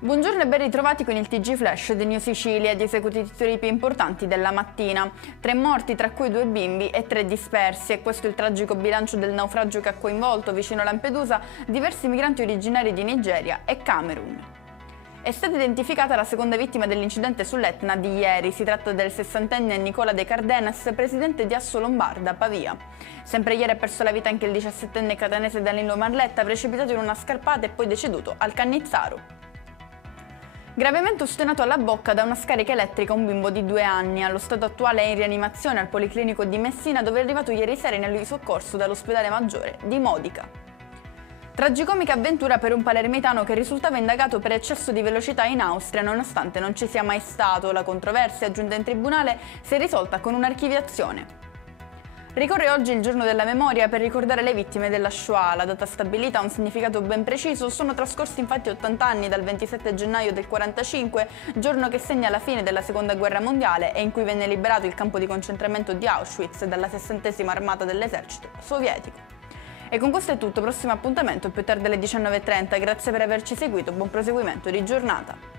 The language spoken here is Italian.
Buongiorno e ben ritrovati con il TG Flash di New Sicilia, gli esecutitori più importanti della mattina. 3 morti, tra cui 2 bimbi e 3 dispersi. E questo è il tragico bilancio del naufragio che ha coinvolto vicino a Lampedusa diversi migranti originari di Nigeria e Camerun. È stata identificata la seconda vittima dell'incidente sull'Etna di ieri. Si tratta del 60enne Nicola De Cardenas, presidente di Assolombarda, Pavia. Sempre ieri ha perso la vita anche il 17enne catanese Danilo Marletta, precipitato in una scarpata e poi deceduto al Cannizzaro. Gravemente ostenato alla bocca da una scarica elettrica un bimbo di 2 anni. Allo stato attuale è in rianimazione al Policlinico di Messina, dove è arrivato ieri sera in soccorso dall'ospedale maggiore di Modica. Tragicomica avventura per un palermitano che risultava indagato per eccesso di velocità in Austria, nonostante non ci sia mai stato. La controversia, giunta in tribunale, si è risolta con un'archiviazione. Ricorre oggi il giorno della memoria per ricordare le vittime della Shoah. La data stabilita ha un significato ben preciso. Sono trascorsi infatti 80 anni dal 27 gennaio del 1945, giorno che segna la fine della Seconda Guerra Mondiale e in cui venne liberato il campo di concentramento di Auschwitz dalla 60ª armata dell'esercito sovietico. E con questo è tutto, prossimo appuntamento più tardi alle 19:30. Grazie per averci seguito, buon proseguimento di giornata.